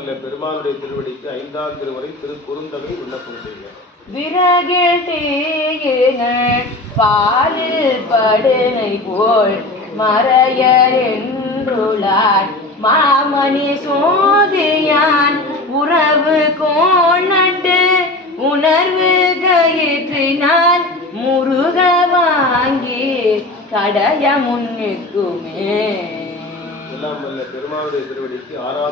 வல்ல பெருமானுடைய திருவடிக்கு ஐந்தாம் திருவரை திரு குறுந்தகை விண்ணப்பம் செய்க விறகில் தீயின பாலில் படுனை போல் மறையர் என்றுளார். மாமணி சோதியான் உறவு கோணட்டு உணர்வு கயிற்றினால் முருக வாங்கி கடைய முன்னிற்குமே எல்லாம் வல்ல திருவடிக்கு ஆறாம்